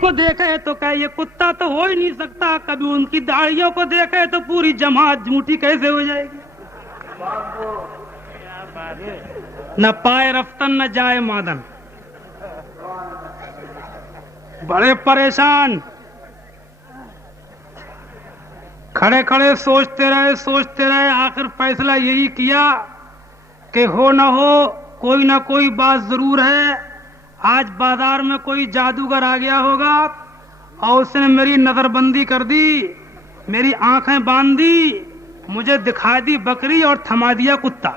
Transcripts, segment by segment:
کو دیکھے تو کہ یہ کتا تو ہو ہی نہیں سکتا, کبھی ان کی داڑھیوں کو دیکھے تو پوری جماعت جھوٹی کیسے ہو جائے گی. نہ پائے رفتن نہ جائے مادن, بڑے پریشان, کھڑے کھڑے سوچتے رہے, آخر فیصلہ یہی کیا کہ ہو نہ ہو کوئی نہ کوئی بات ضرور ہے. آج بازار میں کوئی جادوگر آ گیا ہوگا اور اس نے میری نظر بندی کر دی, میری آنکھیں باندھ دی, مجھے دکھا دی بکری اور تھما دیا کتا.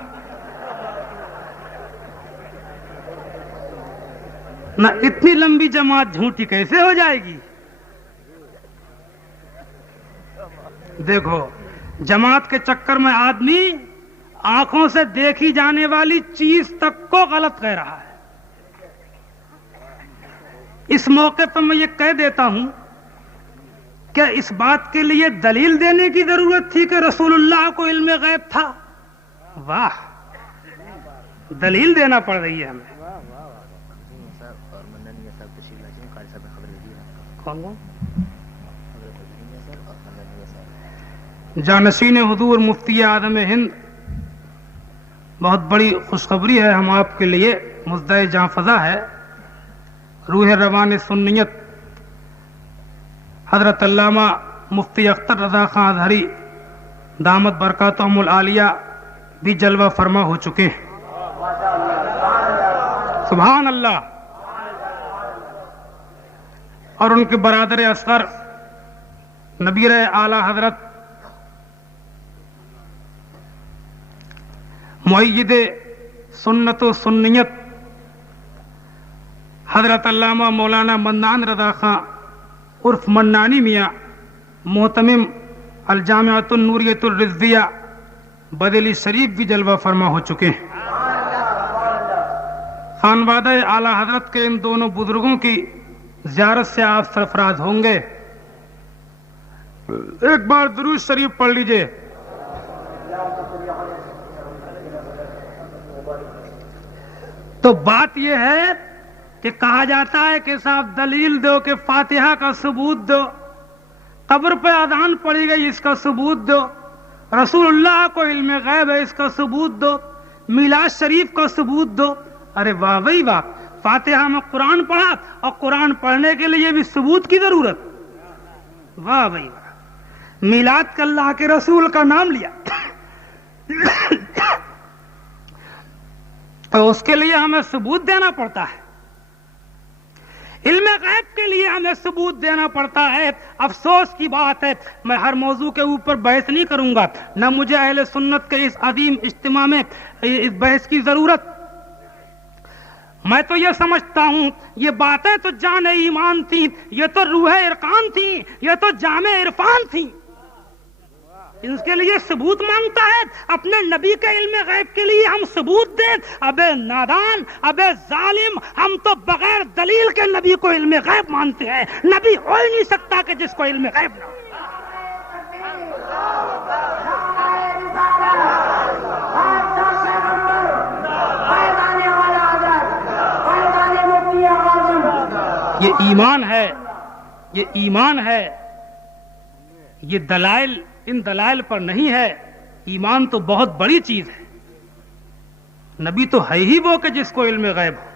نہ اتنی لمبی جماعت جھوٹی کیسے ہو جائے گی. دیکھو جماعت کے چکر میں آدمی آنکھوں سے دیکھی جانے والی چیز تک کو غلط کہہ رہا ہے. اس موقع پر میں یہ کہہ دیتا ہوں کہ اس بات کے لیے دلیل دینے کی ضرورت تھی کہ رسول اللہ کو علم غیب تھا. واہ, دلیل دینا پڑ رہی ہے ہمیں. جانشین حضور مفتی اعظم ہند, بہت بڑی خوشخبری ہے ہم آپ کے لیے, مزدہ جاں فضا ہے. روح روان سنیت حضرت علامہ مفتی اختر رضا خان اظہری دامت برکاتہم العالیہ بھی جلوہ فرما ہو چکے ہیں. سبحان اللہ. اور ان کے برادر اصغر نبیر اعلی حضرت مؤید سنت و سنیت حضرت علامہ مولانا منان رضا خان عرف منانی میاں محتمم الجامعۃ النوریۃ الرضویہ بدلی شریف بھی جلوہ فرما ہو چکے ہیں. خانوادہ اعلی حضرت کے ان دونوں بزرگوں کی زیارت سے آپ سرفراز ہوں گے. ایک بار درود شریف پڑھ لیجئے. تو بات یہ ہے کہ کہا جاتا ہے کہ صاحب دلیل دو, کہ فاتحہ کا ثبوت دو, قبر پہ اذان پڑھی گئی اس کا ثبوت دو, رسول اللہ کو علم غیب ہے اس کا ثبوت دو, میلاد شریف کا ثبوت دو. ارے واہ بھائی واہ, فاتحہ میں قرآن پڑھا اور قرآن پڑھنے کے لیے بھی ثبوت کی ضرورت. واہ بھائی واہ, میلاد کا اللہ کے رسول کا نام لیا تو اس کے لیے ہمیں ثبوت دینا پڑتا ہے. علم غیب کے لیے ہمیں ثبوت دینا پڑتا ہے. افسوس کی بات ہے, میں ہر موضوع کے اوپر بحث نہیں کروں گا, نہ مجھے اہل سنت کے اس عظیم اجتماع میں اس بحث کی ضرورت. میں تو یہ سمجھتا ہوں یہ باتیں تو جان ایمان تھیں, یہ تو روح ارکان تھیں, یہ تو جامع عرفان تھیں. اس کے لیے ثبوت مانگتا ہے. اپنے نبی کے علم غیب کے لیے ہم ثبوت دیں. ابے نادان, ابے ظالم, ہم تو بغیر دلیل کے نبی کو علم غیب مانتے ہیں. نبی ہو ہی نہیں سکتا کہ جس کو علم غیب نہ ہو. یہ ایمان ہے, یہ ایمان ہے, یہ دلائل ان دلائل پر نہیں ہے. ایمان تو بہت بڑی چیز ہے. نبی تو ہے ہی وہ کہ جس کو علم غیب ہو.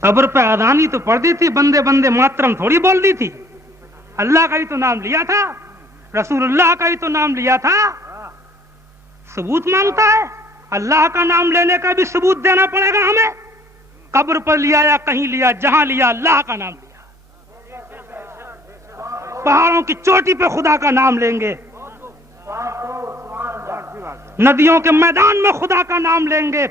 قبر پہ اذان ہی تو پڑھ دی تھی, بندے بندے ماترم تھوڑی بول دی تھی. اللہ کا ہی تو نام لیا تھا, رسول اللہ کا ہی تو نام لیا تھا. ثبوت مانگتا ہے. اللہ کا نام لینے کا بھی ثبوت دینا پڑے گا ہمیں. قبر پر لیا یا کہیں لیا, جہاں لیا اللہ کا نام لیا. پہاڑوں کی چوٹی پہ خدا کا نام لیں گے, ندیوں کے میدان میں خدا کا نام لیں گے,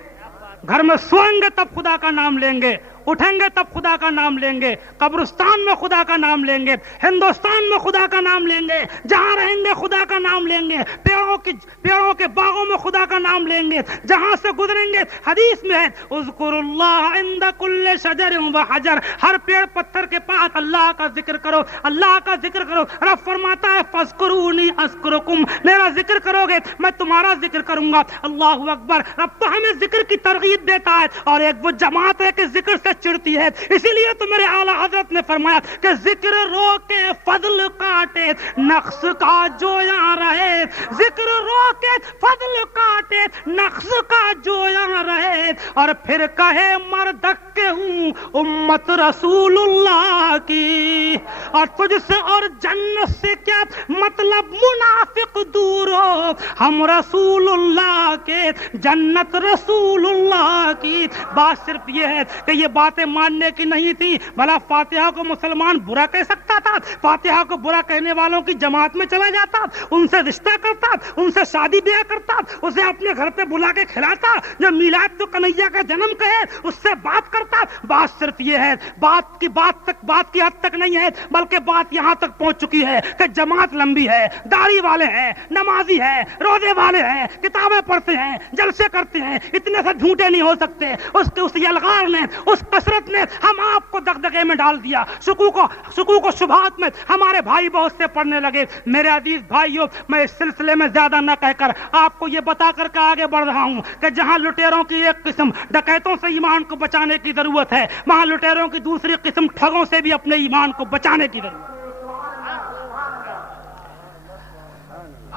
گھر میں سوئیں گے تب خدا کا نام لیں گے, اٹھیں گے تب خدا کا نام لیں گے, قبرستان میں خدا کا نام لیں گے, ہندوستان میں خدا کا نام لیں گے, جہاں رہیں گے خدا کا نام لیں گے, پیڑوں کے باغوں میں خدا کا نام لیں گے, جہاں سے گزریں گے. حدیث میں ہے اذکروا اللہ عند کل شجر و حجر, ہر پیڑ پتھر کے پاس اللہ کا ذکر کرو, اللہ کا ذکر کرو. رب فرماتا ہے فاذکرونی اذکرکم, میرا ذکر کرو گے میں تمہارا ذکر کروں گا. اللہ اکبر. رب تو ہمیں ذکر کی ترغیب دیتا ہے, اور ایک وہ جماعت ہے کہ ذکر سے چڑھتی ہے. اسی لیے تو میرے اعلیٰ حضرت نے فرمایا کہ ذکر روکے فضل کاٹے نقص کا جویا رہے, ذکر روکے فضل کاٹے نقص کا جویا رہے, اور پھر کہے مردک کے ہوں امت رسول اللہ کی, اور تجھ سے اور جنت سے کیا مطلب منافق دور ہو, ہم رسول اللہ کے جنت رسول اللہ کی. بات صرف یہ ہے کہ یہ باتیں ماننے کی نہیں تھی. بھلا فاتحہ کو مسلمان برا کہہ سکتا تھا؟ فاتحہ کو برا کہنے والوں کی جماعت میں چلا جاتا, ان سے رشتہ کرتا, ان سے شادی بیاہ کرتا, اسے اپنے گھر پہ بلا کے کھلاتا, جو میلاد جو کنہیا کا جنم کہے اس سے بات کرتا. بات صرف یہ ہے, بات کی حد تک نہیں ہے, بلکہ بات یہاں تک پہنچ چکی ہے کہ جماعت لمبی ہے, داڑھی والے ہیں, نمازی ہے, روزے والے ہیں, کتابیں پڑھتے ہیں, جلسے کرتے ہیں, اتنے سے جھوٹے نہیں ہو سکتے. اس یلغار نے, اس کثرت نے ہم آپ کو دغدغے میں ڈال دیا. شکوک و شبہات میں ہمارے بھائی بہت سے پڑھنے لگے. میرے عزیز بھائیوں, میں اس سلسلے میں زیادہ نہ کہہ کر آپ کو یہ بتا کر کے آگے بڑھ رہا ہوں کہ جہاں لٹیروں کی ایک قسم ڈکیتوں سے ایمان کو بچانے کی ضرورت ہے, وہاں لٹیروں کی دوسری قسم ٹھگوں سے بھی اپنے ایمان کو بچانے کی ضرورت ہے.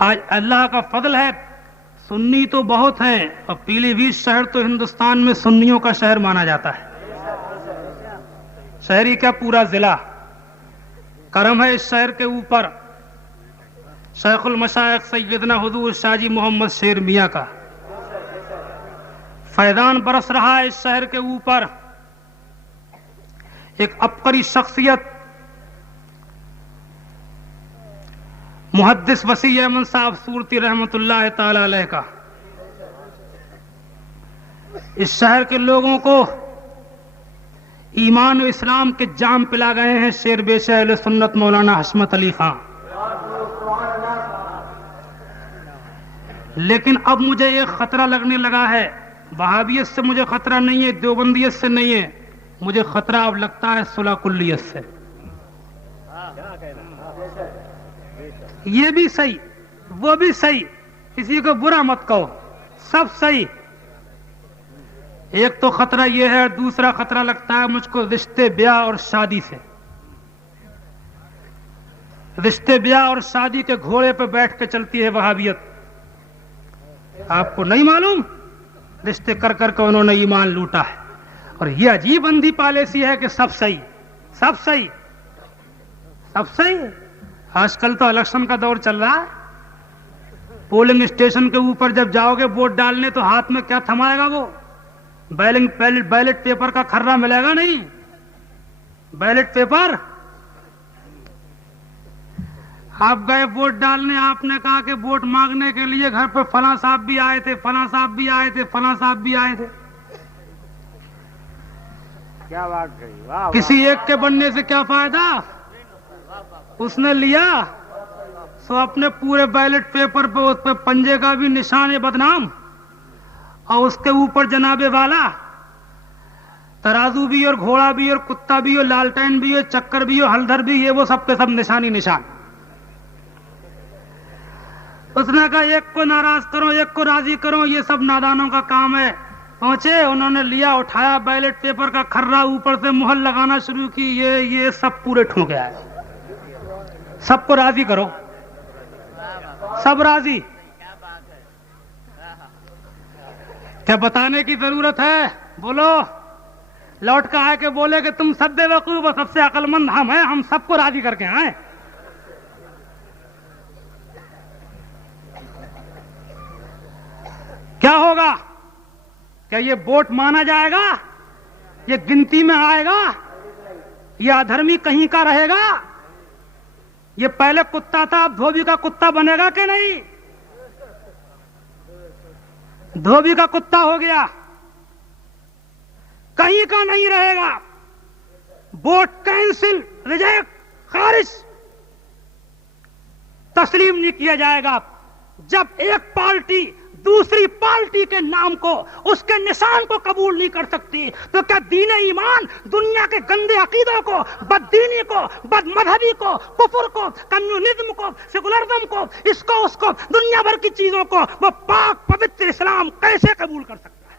آج اللہ کا فضل ہے, سنی تو بہت ہیں, اور پیلی بھیت شہر تو ہندوستان میں سنیوں کا شہر مانا جاتا ہے. شہری کیا پورا ضلع. کرم ہے اس شہر کے اوپر شیخ المشائخ سیدنا حضور شاہ جی محمد شیر میاں کا. فیضان برس رہا ہے اس شہر کے اوپر. ایک عبقری شخصیت محدث وسیع احمد صاحب صورتی رحمت اللہ تعالی علیہ کا اس شہر کے لوگوں کو ایمان و اسلام کے جام پلا گئے ہیں شیر بیش اہل سنت مولانا حشمت علی خان. لیکن اب مجھے ایک خطرہ لگنے لگا ہے. وہابیت سے مجھے خطرہ نہیں ہے, دیوبندیت سے نہیں ہے, مجھے خطرہ اب لگتا ہے صلح کلیت سے. یہ بھی صحیح, وہ بھی صحیح, کسی کو برا مت کہو, سب صحیح. ایک تو خطرہ یہ ہے, اور دوسرا خطرہ لگتا ہے مجھ کو رشتے بیاہ اور شادی سے. رشتے بیاہ اور شادی کے گھوڑے پہ بیٹھ کے چلتی ہے وہابیت. آپ کو نہیں معلوم, رشتے کر کر کے انہوں نے ایمان لوٹا ہے. اور یہ عجیب اندھی پالیسی ہے کہ سب صحیح, سب صحیح, سب صحیح. آج کل تو الیکشن کا دور چل رہا ہے. پولنگ اسٹیشن کے اوپر جب جاؤ گے ووٹ ڈالنے تو ہاتھ میں کیا تھمائے گا, وہ بیلٹ پیپر کا کھرا ملے گا نہیں, بیلٹ پیپر. آپ گئے ووٹ ڈالنے, آپ نے کہا کہ ووٹ مانگنے کے لیے گھر پہ فلاں صاحب بھی آئے تھے, فلاں صاحب بھی آئے تھے, فلاں صاحب بھی آئے تھے. کیا بات کہی, کسی ایک کے بننے سے کیا فائدہ؟ اس نے لیا سو اپنے پورے بیلٹ پیپر پہ اس پہ پنجے کا بھی نشان بدنام, اور اس کے اوپر جناب والا ترازو بھی اور گھوڑا بھی اور کتا بھی اور لالٹین بھی اور چکر بھی اور ہلدر بھی, یہ وہ سب کے سب نشانی نشان. اس نے کہا ایک کو ناراض کرو, ایک کو راضی کرو, یہ سب نادانوں کا کام ہے. پہنچے, انہوں نے لیا, اٹھایا بیلٹ پیپر کا کھرا, اوپر سے مہر لگانا شروع کی. یہ سب پورے ٹھو گیا ہے. سب کو راضی کرو, سب راضی. کیا بتانے کی ضرورت ہے؟ بولو. لوٹ کا آئے کہ بولے کہ تم سب بے وقوف ہو, سب سے عقل مند ہم ہیں, ہم سب کو راضی کر کے آئے. کیا ہوگا؟ کیا یہ ووٹ مانا جائے گا؟ یہ گنتی میں آئے گا؟ یہ ادھرمی کہیں کا رہے گا؟ یہ پہلے کتا تھا, اب دھوبی کا کتا بنے گا کہ نہیں؟ دھوبی کا کتا ہو گیا, کہیں کا نہیں رہے گا. ووٹ کینسل, ریجیکٹ, خارج, تسلیم نہیں کیا جائے گا. جب ایک پارٹی دوسری پارٹی کے نام کو, اس کے نشان کو قبول نہیں کر سکتی, تو کیا دین ایمان دنیا کے گندے عقیدوں کو, بددینی کو, بد مذہبی کو, کفر کو, کمیونزم کو, سیکولرزم کو, اس کو دنیا بھر کی چیزوں کو وہ پاک پوتر اسلام کیسے قبول کر سکتا ہے؟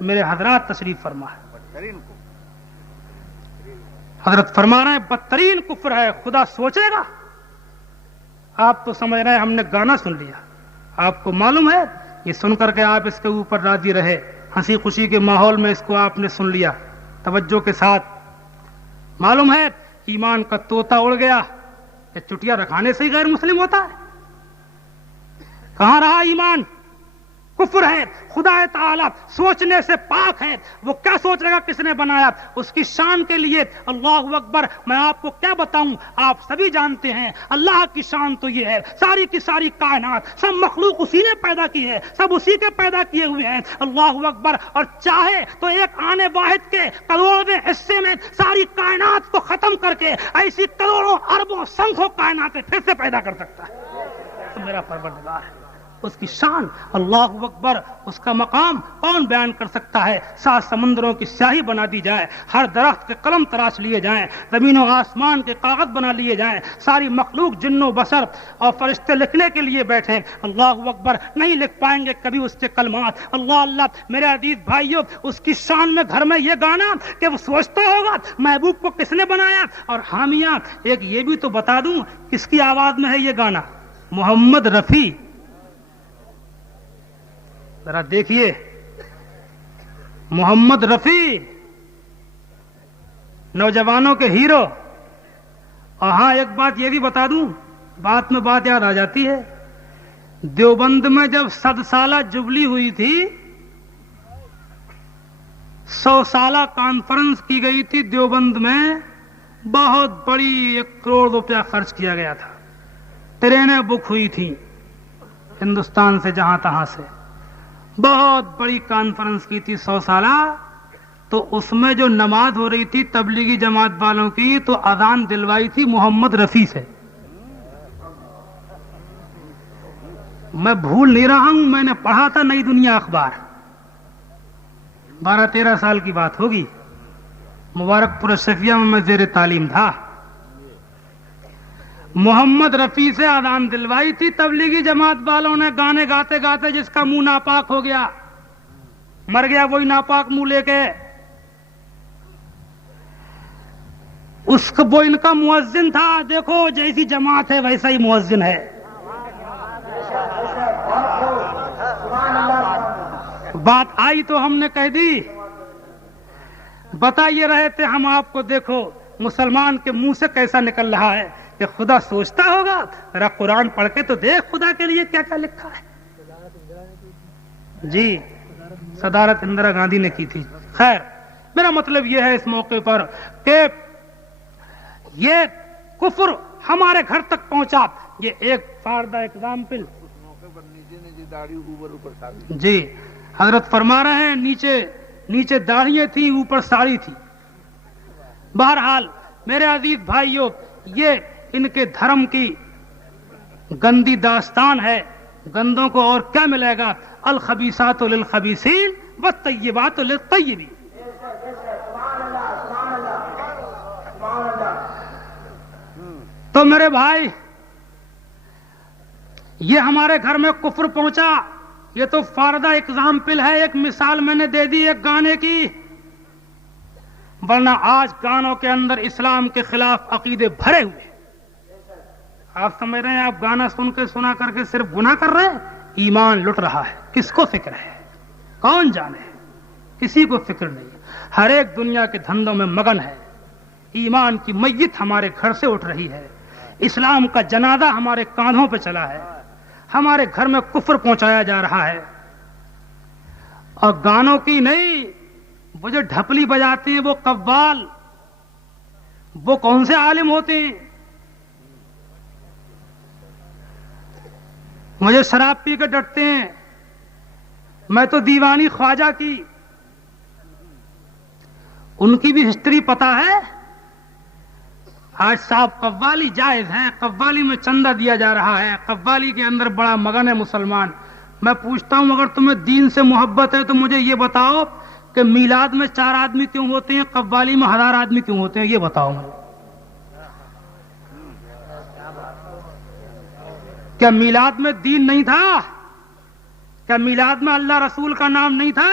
میرے حضرات تشریف فرما ہے. بدترین کو حضرت فرما رہے ہیں بدترین کفر ہے. خدا سوچے گا؟ آپ تو سمجھ رہے ہیں ہم نے گانا سن لیا. آپ کو معلوم ہے یہ سن کر کے آپ اس کے اوپر راضی رہے, ہنسی خوشی کے ماحول میں اس کو آپ نے سن لیا توجہ کے ساتھ. معلوم ہے ایمان کا طوطا اڑ گیا. یہ چٹیا رکھانے سے ہی غیر مسلم ہوتا ہے؟ کہاں رہا ایمان؟ کفر ہے. خدا تعالی سوچنے سے پاک ہے. وہ کیا سوچ رہے گا کس نے بنایا؟ اس کی شان کے لیے. اللہ اکبر. میں آپ کو کیا بتاؤں, آپ سبھی جانتے ہیں اللہ کی شان تو یہ ہے ساری کی ساری کائنات سب مخلوق اسی نے پیدا کی ہے, سب اسی کے پیدا کیے ہوئے ہیں. اللہ اکبر. اور چاہے تو ایک آنے واحد کے کروڑویں حصے میں ساری کائنات کو ختم کر کے ایسی کروڑوں اربوں سنکھوں کائناتیں پھر سے پیدا کر سکتا ہے. تو میرا پروردگار ہے, اس کی شان. اللہ اکبر. اس کا مقام کون بیان کر سکتا ہے؟ 7 سمندروں کی سیاہی بنا دی جائے, ہر درخت کے قلم تراش لیے جائیں, زمین و آسمان کے کاغذ بنا لیے جائیں, ساری مخلوق جن و بشر اور فرشتے لکھنے کے لیے بیٹھے. اللہ اکبر. نہیں لکھ پائیں گے کبھی اس کے کلمات. اللہ اللہ. میرے عزیز بھائیوں, اس کی شان میں گھر میں یہ گانا کہ وہ سوچتا ہوگا محبوب کو کس نے بنایا. اور حامیہ ایک یہ بھی تو بتا دوں کس کی آواز میں ہے یہ گانا؟ محمد رفیع. ذرا دیکھیے محمد رفیع, نوجوانوں کے ہیرو. اور ہاں ایک بات یہ بھی بتا دوں, بات میں بات یاد آ جاتی ہے. دیوبند میں جب 100 سالہ جبلی ہوئی تھی, 100 سالہ کانفرنس کی گئی تھی دیوبند میں, بہت بڑی 1 کروڑ روپیہ خرچ کیا گیا تھا. ٹرینیں بک ہوئی تھیں ہندوستان سے جہاں تہاں سے, بہت بڑی کانفرنس کی تھی 100 سالہ. تو اس میں جو نماز ہو رہی تھی تبلیغی جماعت والوں کی, تو اذان دلوائی تھی محمد رفیع سے. میں بھول نہیں رہا ہوں, میں نے پڑھا تھا نئی دنیا اخبار, 12-13 سال کی بات ہوگی. مبارک پور اشرفیہ میں زیر تعلیم تھا. محمد رفیع سے اذان دلوائی تھی تبلیغی جماعت والوں نے, گانے گاتے گاتے جس کا منہ ناپاک ہو گیا, مر گیا وہی ناپاک منہ لے کے. اس کو وہ ان کا مؤذن تھا. دیکھو جیسی جماعت ہے ویسا ہی مؤذن ہے. بات آئی تو ہم نے کہہ دی. بتا یہ رہے تھے ہم آپ کو, دیکھو مسلمان کے منہ سے کیسا نکل رہا ہے کہ خدا سوچتا ہوگا. ذرا قرآن پڑھ کے تو دیکھ خدا کے لیے کیا کیا لکھا ہے. جی صدارت اندرا گاندھی نے کی تھی. خیر میرا مطلب یہ ہے اس موقع پر کہ یہ کفر ہمارے گھر تک پہنچا. یہ ایک فاردہ ایگزامپل. جی حضرت فرما رہے ہیں نیچے داڑھیاں تھی اوپر ساڑی تھی. بہرحال میرے عزیز بھائیوں, یہ ان کے دھرم کی گندی داستان ہے. گندوں کو اور کیا ملے گا؟ الخبیثات للخبیثین والطیبات للطیبین. تو میرے بھائی یہ ہمارے گھر میں کفر پہنچا. یہ تو فاردہ ایگزامپل ہے, ایک مثال میں نے دے دی ایک گانے کی. ورنہ آج گانوں کے اندر اسلام کے خلاف عقیدے بھرے ہوئے. آپ سمجھ رہے ہیں آپ گانا سنا کر کے صرف گناہ کر رہے ہیں؟ ایمان لٹ رہا ہے. کس کو فکر ہے؟ کون جانے, کسی کو فکر نہیں. ہر ایک دنیا کے دھندوں میں مگن ہے. ایمان کی میت ہمارے گھر سے اٹھ رہی ہے. اسلام کا جنازہ ہمارے کاندھوں پہ چلا ہے. ہمارے گھر میں کفر پہنچایا جا رہا ہے. اور گانوں کی نہیں, وہ جو ڈھپلی بجاتے ہیں وہ قوال, وہ کون سے عالم ہوتے ہیں؟ مجھے شراب پی کے ڈٹتے ہیں. میں تو دیوانی خواجہ کی, ان کی بھی ہسٹری پتا ہے. آج صاحب قوالی جائز ہے, قوالی میں چندہ دیا جا رہا ہے, قوالی کے اندر بڑا مگن ہے مسلمان. میں پوچھتا ہوں اگر تمہیں دین سے محبت ہے تو مجھے یہ بتاؤ کہ میلاد میں 4 آدمی کیوں ہوتے ہیں, قوالی میں 1000 آدمی کیوں ہوتے ہیں؟ یہ بتاؤ مجھے. کیا میلاد میں دین نہیں تھا؟ کیا میلاد میں اللہ رسول کا نام نہیں تھا؟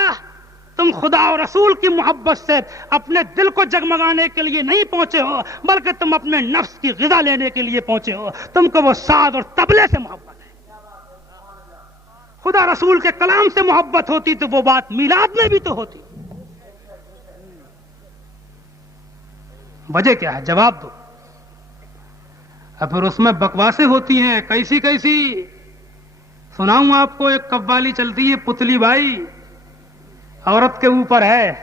تم خدا اور رسول کی محبت سے اپنے دل کو جگمگانے کے لیے نہیں پہنچے ہو، بلکہ تم اپنے نفس کی غذا لینے کے لیے پہنچے ہو. تم کو وہ ساز اور طبلے سے محبت ہے. خدا رسول کے کلام سے محبت ہوتی تو وہ بات میلاد میں بھی تو ہوتی. وجہ کیا ہے؟ جواب دو. اب پھر اس میں بکواسیں ہوتی ہیں کیسی کیسی. سناؤں آپ کو. ایک قوالی چلتی ہے، پتلی بائی عورت کے اوپر ہے.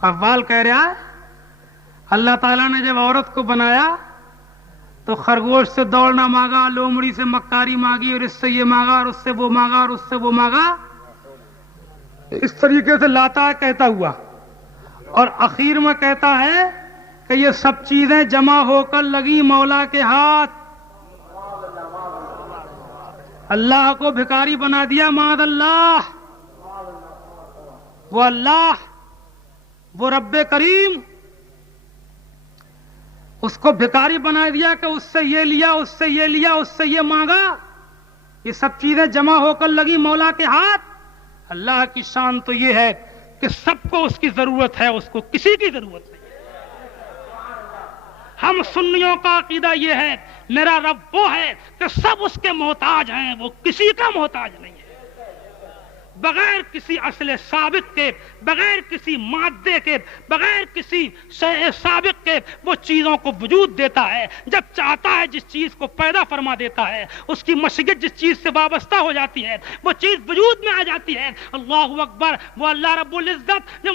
قوال کہہ رہا ہے اللہ تعالیٰ نے جب عورت کو بنایا تو خرگوش سے دوڑنا مانگا، لومڑی سے مکاری مانگی، اور اس سے یہ مانگا، اور اس سے وہ مانگا، اور اس سے وہ مانگا. اس طریقے سے لاتا ہے کہتا ہوا، اور اخیر میں کہتا ہے کہ یہ سب چیزیں جمع ہو کر لگی مولا کے ہاتھ. اللہ کو بھکاری بنا دیا معاذ اللہ. وہ اللہ، وہ رب کریم، اس کو بھکاری بنا دیا کہ اس سے یہ لیا، اس سے یہ لیا، اس سے یہ مانگا. یہ سب چیزیں جمع ہو کر لگی مولا کے ہاتھ. اللہ کی شان تو یہ ہے کہ سب کو اس کی ضرورت ہے، اس کو کسی کی ضرورت نہیں. ہم سنیوں کا عقیدہ یہ ہے میرا رب وہ ہے کہ سب اس کے محتاج ہیں، وہ کسی کا محتاج نہیں ہے. بغیر کسی اصل ثابت کے، بغیر کسی مادے کے، بغیر کسی شیء سابق کے وہ چیزوں کو وجود دیتا ہے. جب چاہتا ہے جس چیز کو پیدا فرما دیتا ہے، اس کی مشیت جس چیز سے وابستہ ہو جاتی ہے وہ چیز وجود میں آ جاتی ہے. اللہ اکبر. وہ اللہ رب العزت جو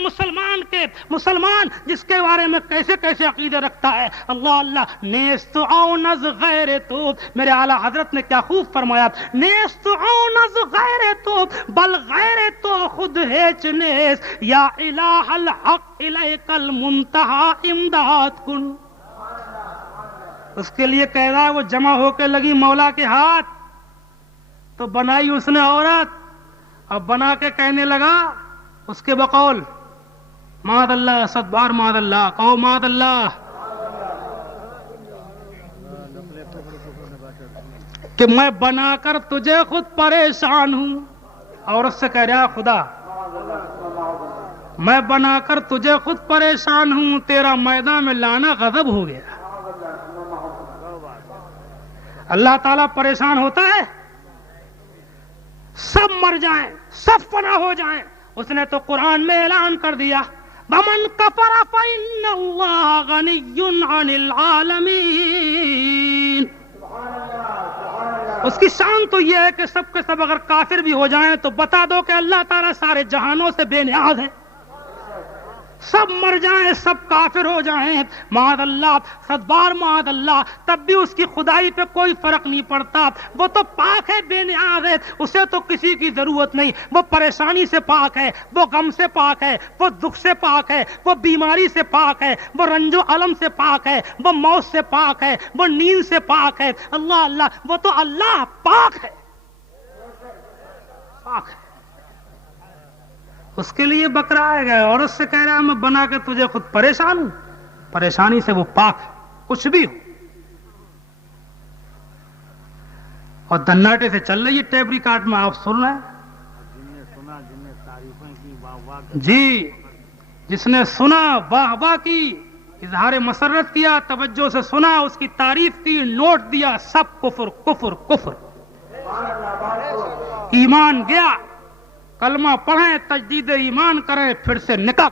مسلمان جس کے بارے میں کیسے کیسے عقیدے رکھتا ہے. اللہ اللہ. نیست عونز غیر تو، میرے اعلیٰ حضرت نے کیا خوب فرمایا، نیست عونز غیر تو بل غیر تو خود ہے چنیس، یا الہ الحق الیک المنتہی امداد کن. اس کے لیے کہہ رہا ہے وہ جمع ہو کے لگی مولا کے ہاتھ. تو بنائی اس نے عورت، اب بنا کے کہنے لگا اس کے بقول معاذ اللہ، 7 بار معاذ اللہ کہو، معاذ اللہ، کہ میں بنا کر تجھے خود پریشان ہوں. عورت سے کہہ رہا خدا میں بنا کر تجھے خود پریشان ہوں، تیرا میدان میں لانا غضب ہو گیا. اللہ تعالیٰ پریشان ہوتا ہے سب مر جائیں، سب فنا ہو جائیں. اس نے تو قرآن میں اعلان کر دیا وَمَنْ كَفَرَ فَإِنَّ اللَّهَ غَنِيٌّ عَنِ الْعَالَمِينَ. اس کی شان تو یہ ہے کہ سب کے سب اگر کافر بھی ہو جائیں تو بتا دو کہ اللہ تعالیٰ سارے جہانوں سے بے نیاز ہے. سب مر جائیں، سب کافر ہو جائیں، معاذ اللہ، 7 بار معاذ اللہ، تب بھی اس کی خدائی پہ کوئی فرق نہیں پڑتا. وہ تو پاک ہے، بے نیاز ہے، اسے تو کسی کی ضرورت نہیں. وہ پریشانی سے پاک ہے، وہ غم سے پاک ہے، وہ دکھ سے پاک ہے، وہ بیماری سے پاک ہے، وہ رنج و الم سے پاک ہے، وہ موت سے پاک ہے، وہ نیند سے پاک ہے. اللہ اللہ. وہ تو اللہ پاک ہے، پاک ہے. اس کے لیے بکرا آئے گا. عورت سے کہہ رہا ہے میں بنا کے تجھے خود پریشان ہوں. پریشانی سے وہ پاک ہے، کچھ بھی ہو. اور دناٹے سے چل رہی ہے ٹیپ ریکارڈ میں، آپ سن رہے ہیں جی. جس نے سنا واہ واہ کی، اظہار مسرت کیا، توجہ سے سنا، اس کی تعریف کی، نوٹ دیا، سب کفر کفر کفر. ایمان گیا. کلمہ پڑھیں، تجدید ایمان کریں، پھر سے نکاح.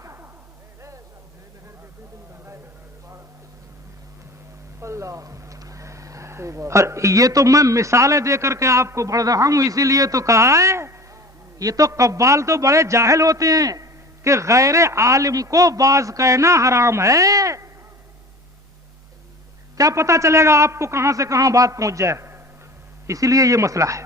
اور یہ تو میں مثالیں دے کر کے آپ کو پڑھ رہا ہوں، اسی لیے تو کہا ہے یہ تو قوال تو بڑے جاہل ہوتے ہیں کہ غیر عالم کو باز کہنا حرام ہے. کیا پتا چلے گا آپ کو کہاں سے کہاں بات پہنچ جائے. اسی لیے یہ مسئلہ ہے،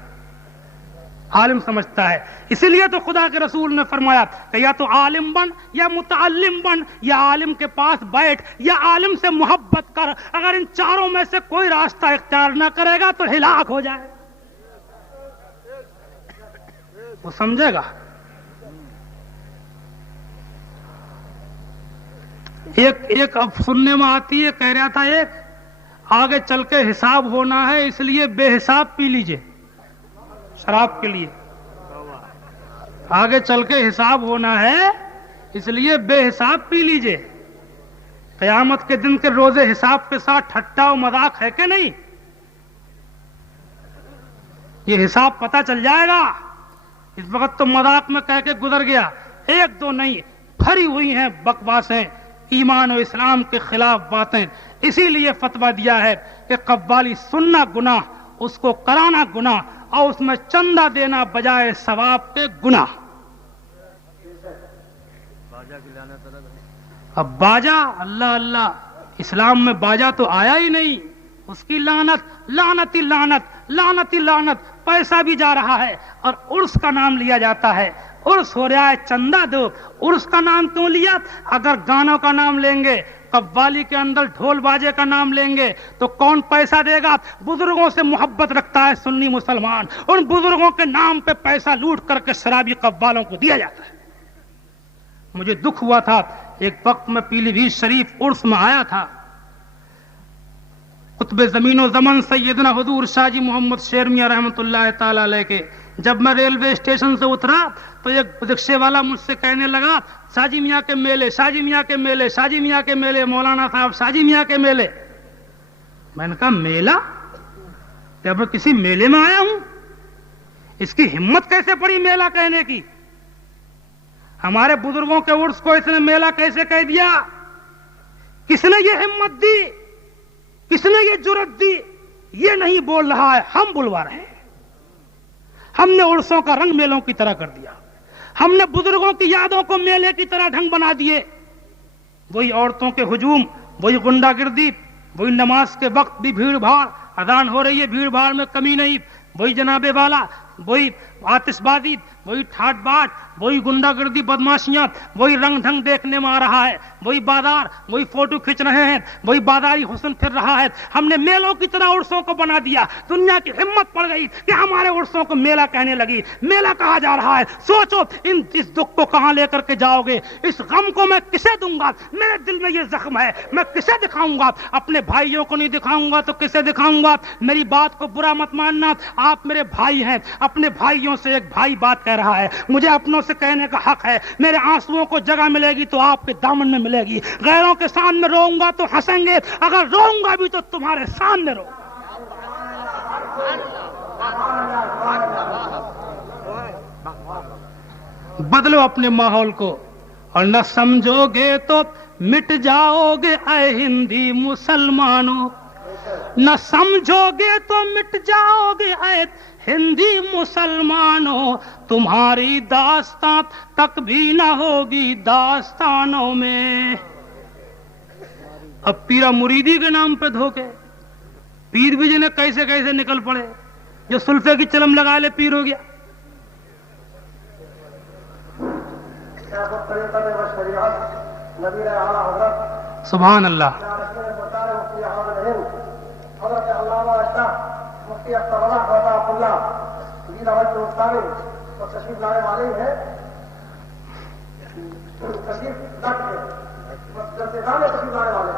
عالم سمجھتا ہے. اسی لیے تو خدا کے رسول نے فرمایا کہ یا تو عالم بن، یا متعلم بن، یا عالم کے پاس بیٹھ، یا عالم سے محبت کر. اگر ان چاروں میں سے کوئی راستہ اختیار نہ کرے گا تو ہلاک ہو جائے. وہ سمجھے گا. ایک اب سننے میں آتی ہے، کہہ رہا تھا ایک آگے چل کے حساب ہونا ہے، اس لیے بے حساب پی لیجئے شراب کے لیے. آگے چل کے حساب ہونا ہے، اس لیے بے حساب پی لیجئے۔ قیامت کے دن کے روزے حساب کے ساتھ ٹھٹا و مذاق ہے کہ نہیں؟ یہ حساب پتہ چل جائے گا۔ اس وقت تو مذاق میں کہہ کے گزر گیا، ایک دو نہیں، بھری ہوئی ہیں بکواسیں، ایمان و اسلام کے خلاف باتیں۔ اسی لیے فتویٰ دیا ہے کہ قوالی سننا گناہ، اس کو کرانا گناہ، اور اس میں چندہ دینا بجائے ثواب کے گناہ۔ اب باجا، اللہ اللہ، اسلام میں باجا تو آیا ہی نہیں، اس کی لعنت، لعنت ہی لعنت، لعنت ہی لعنت۔ پیسہ بھی جا رہا ہے اور عرس کا نام لیا جاتا ہے، عرس ہو رہا ہے چندہ دو۔ عرس کا نام کیوں لیا؟ اگر گانوں کا نام لیں گے، قوالی کے اندر ڈھول باجے کا نام لیں گے تو کون پیسہ دے گا؟ بزرگوں سے محبت رکھتا ہے سنی مسلمان، ان بزرگوں کے نام پہ پیسہ لوٹ کر کے شرابی قوالوں کو دیا جاتا ہے۔ مجھے دکھ ہوا تھا، ایک وقت میں پیلی بھیت شریف عرس میں آیا تھا، قطب زمین و زمن سیدنا حضور شاہ جی محمد شیر میاں رحمۃ اللہ تعالی علیہ کے۔ جب میں ریلوے اسٹیشن سے اترا تو ایک رکشے والا مجھ سے کہنے لگا، شاہ جی میاں کے میلے، شاہ جی میاں کے میلے، شاہ جی میاں کے میلے، مولانا صاحب شاہ جی میاں کے میلے۔ میں نے کہا میلہ؟ کیا میں کسی میلے میں آیا ہوں؟ اس کی ہمت کیسے پڑی میلہ کہنے کی؟ ہمارے بزرگوں کے عرس کو اس نے میلہ کیسے کہہ دیا؟ کس نے یہ ہمت دی؟ کس نے یہ جرأت دی؟ یہ نہیں بول رہا ہے، ہم بلوا رہے ہیں۔ ہم نے عرسوں کا رنگ میلوں کی طرح کر دیا، ہم نے بزرگوں کی یادوں کو میلے کی طرح ڈھنگ بنا دیے۔ وہی عورتوں کے ہجوم، وہی غنڈہ گردی، وہی نماز کے وقت بھی بھیڑ بھاڑ، اذان ہو رہی ہے بھیڑ بھاڑ میں کمی نہیں، وہی جناب والا، وہی آتش بازی، وہی ٹھاٹ باٹ، وہی گنڈا گردی بدماشیاں، وہی رنگ ڈھنگ دیکھنے میں آ رہا ہے، وہی بازار، وہی فوٹو کھینچ رہے ہیں، وہی بازاری حسن پھر رہا ہے۔ ہم نے میلوں کی طرح عرسوں کو بنا دیا۔ دنیا کی ہمت پڑ گئی کہ ہمارے عرسوں کو میلہ کہنے لگی، میلہ کہا جا رہا ہے۔ سوچو اس دکھ کو کہاں لے کر کے جاؤ گے؟ اس غم کو میں کسے دوں گا؟ میرے دل میں یہ زخم ہے، میں کسے دکھاؤں گا؟ اپنے بھائیوں کو نہیں دکھاؤں گا تو کسے دکھاؤں گا؟ میری بات کو برا مت ماننا، آپ میرے بھائی ہیں، اپنے بھائیوں سے ایک بھائی بات کہہ رہا ہے، مجھے اپنوں سے کہنے کا حق ہے۔ میرے آنسوؤں کو جگہ ملے گی تو آپ کے دامن میں ملے گی۔ غیروں کے سامنے روؤں گا تو ہنسیں گے، اگر روؤں گا بھی تو تمہارے سامنے رو۔ بدلو اپنے ماحول کو، اور نہ سمجھو گے تو مٹ جاؤ گے اے ہندی مسلمانوں، نہ سمجھو گے تو مٹ جاؤ گے اے ہندی مسلمانوں، تمہاری داستان تک بھی نہ ہوگی داستانوں میں۔ اب پیرا مریدی کے نام پہ دھوکے، پیر بھی جنہیں کیسے کیسے نکل پڑے، جو سلفے کی چلم لگا لے پیر ہو گیا۔ سبحان اللہ۔ حضرت علامہ اشرف مفتی اختر اللہ وطاف اللہ جیلا وجہ الثانی اور تشریف لانے والے ہیں، تشریف لانے والے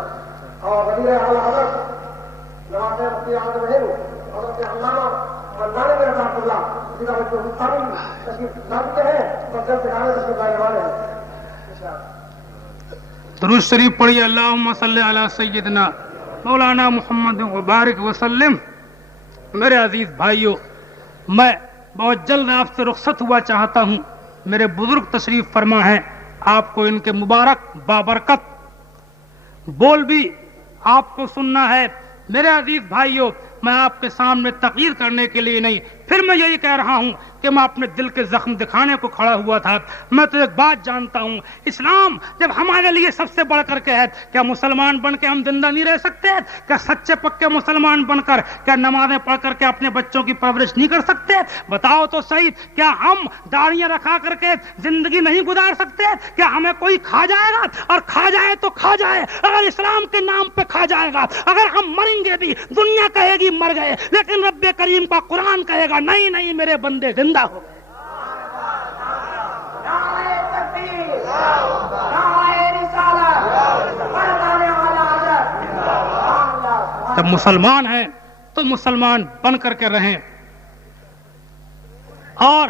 اور وزیر اعلیٰ حضرت نواز مفتی احمد رحیم حضرت علامہ مندانی وطاف اللہ جیلا وجہ الثانی تشریف لاتے ہیں اور تشریف لانے والے ہیں۔ درود شریف پڑھیے، اللہم صلی علی سیدنا مولانا محمد مبارک وسلم۔ میرے عزیز بھائیوں، میں بہت جلد آپ سے رخصت ہوا چاہتا ہوں۔ میرے بزرگ تشریف فرما ہیں، آپ کو ان کے مبارک بابرکت بول بھی آپ کو سننا ہے۔ میرے عزیز بھائیوں، میں آپ کے سامنے تقریر کرنے کے لیے نہیں، پھر میں یہی کہہ رہا ہوں کہ میں اپنے دل کے زخم دکھانے کو کھڑا ہوا تھا۔ میں تو ایک بات جانتا ہوں، اسلام جب ہمارے لیے سب سے بڑھ کر کے ہے، کیا مسلمان بن کے ہم زندہ نہیں رہ سکتے؟ کیا سچے پکے مسلمان بن کر کیا نمازیں پڑھ کر کے اپنے بچوں کی پرورش نہیں کر سکتے؟ بتاؤ تو صحیح، کیا ہم داڑیاں رکھا کر کے زندگی نہیں گزار سکتے؟ کیا ہمیں کوئی کھا جائے گا؟ اور کھا جائے تو کھا جائے، اگر اسلام کے نام پہ کھا جائے گا۔ اگر ہم مریں گے بھی، دنیا کہے گی مر گئے، لیکن رب کریم کا قرآن کہے گا نہیں نہیں میرے بندے زندہ ہو گئے۔ جب مسلمان ہیں تو مسلمان بن کر کے رہیں، اور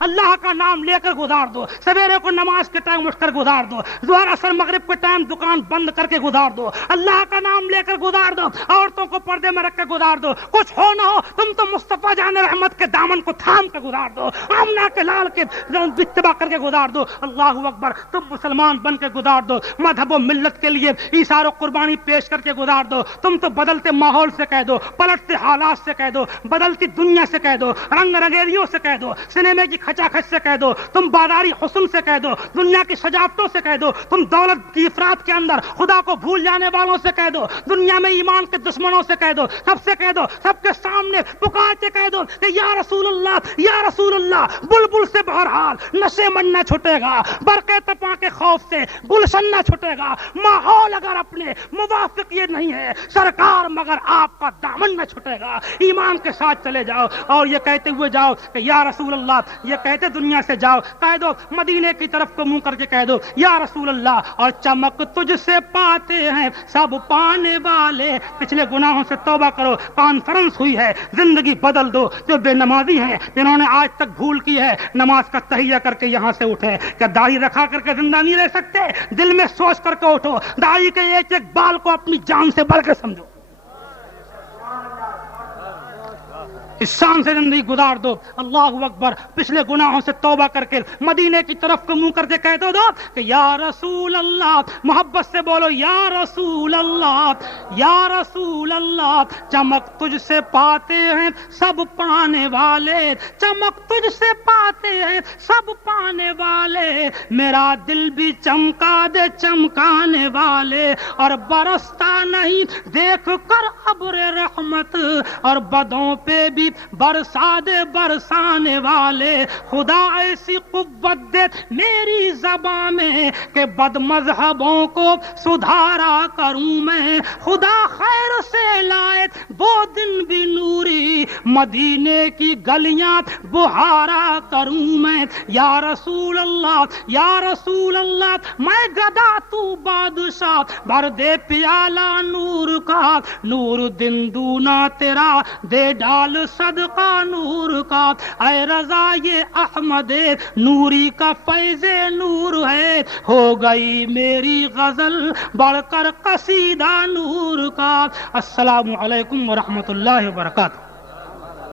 اللہ کا نام لے کر گزار دو, سویرے کو نماز کے ٹائم اٹھ کر گزار دو, ظہر عصر مغرب کے ٹائم دکان بند کر کے گزار دو, اللہ کا نام لے کر گزار دو, عورتوں کو پردے میں رکھ کے گزار دو, کچھ ہو نہ ہو تم تو مصطفیٰ جان رحمت کے دامن کو تھام کر گزار دو, آمنہ کے لال کے اتباع کر کے گزار دو, اللہ اکبر, تم مسلمان بن کے گزار دو, مذہب و ملت کے لیے ایثار و قربانی پیش کر کے گزار دو, تم تو بدلتے ماحول سے کہہ دو, پلٹتے حالات سے کہہ دو, بدلتی دنیا سے کہہ دو, رنگ رنگیریوں سے کہہ دو, سنیمے کی کھچا کھچ سے کہہ دو, تم بازاری حسن سے کہہ دو, دنیا کی سجاوٹوں سے کہہ دو, تم دولت کی افراد کے اندر خدا کو بھول جانے والوں سے کہہ دو, دنیا میں ایمان کے دشمنوں سے کہہ دو, سب سے کہہ دو, سب کے سامنے پکار کے کہہ دو کہ یا رسول اللہ, یا رسول اللہ, بلبل سے بہرحال نشے من نہ چھٹے گا, برقے تپا کے خوف سے گلشن نہ چھٹے گا, ماحول اگر اپنے موافق یہ نہیں ہے سرکار مگر آپ کا دامن نہ چھٹے گا, ایمان کے ساتھ چلے جاؤ اور یہ کہتے ہوئے جاؤ کہ یا رسول اللہ, یہ کہتے دنیا سے جاؤ, کہہ دو مدینے کی طرف کو منہ کر کے کہہ دو یا رسول اللہ, اور چمک تجھ سے پاتے ہیں سب پانے والے, پچھلے گناہوں سے توبہ کرو, کانفرنس ہوئی ہے, زندگی بدل دو, جو بے نمازی ہیں جنہوں نے آج تک بھول کی ہے نماز کا تحیہ کر کے یہاں سے اٹھے, کیا داڑھی رکھا کر کے زندہ نہیں رہ سکتے, دل میں سوچ کر کے اٹھو, داڑھی کے ایک ایک بال کو اپنی جان سے بڑھ کے سمجھو, اس شان سے زندگی گزار دو, اللہ اکبر, پچھلے گناہوں سے توبہ کر کے مدینے کی طرف کو منہ کر کے کہہ دو کہ یا رسول اللہ, محبت سے بولو یا رسول اللہ, یا رسول اللہ, چمک تجھ سے پاتے ہیں سب پانے والے, چمک تجھ سے پاتے ہیں سب پانے والے, میرا دل بھی چمکا دے چمکانے والے, اور برستا نہیں دیکھ کر ابر رحمت, اور بدوں پہ بھی برسا دے برسانے والے, خدا ایسی قوت دے میری زبان میں کہ بد مذہبوں کو سدھارا کروں میں, خدا خیر سے لائے وہ دن بھی نوری, مدینے کی گلیاں بہارا کروں میں, یا رسول اللہ, یا رسول اللہ, میں گدا تو بادشاہ, بھر دے پیالہ نور کا, نور دن دونا تیرا دے ڈال صدقہ نور کا, اے رضا یہ احمد نوری کا فیض نور ہے, ہو گئی میری غزل بڑھ کر قصیدہ نور کا. السلام علیکم ورحمۃ اللہ وبرکاتہ.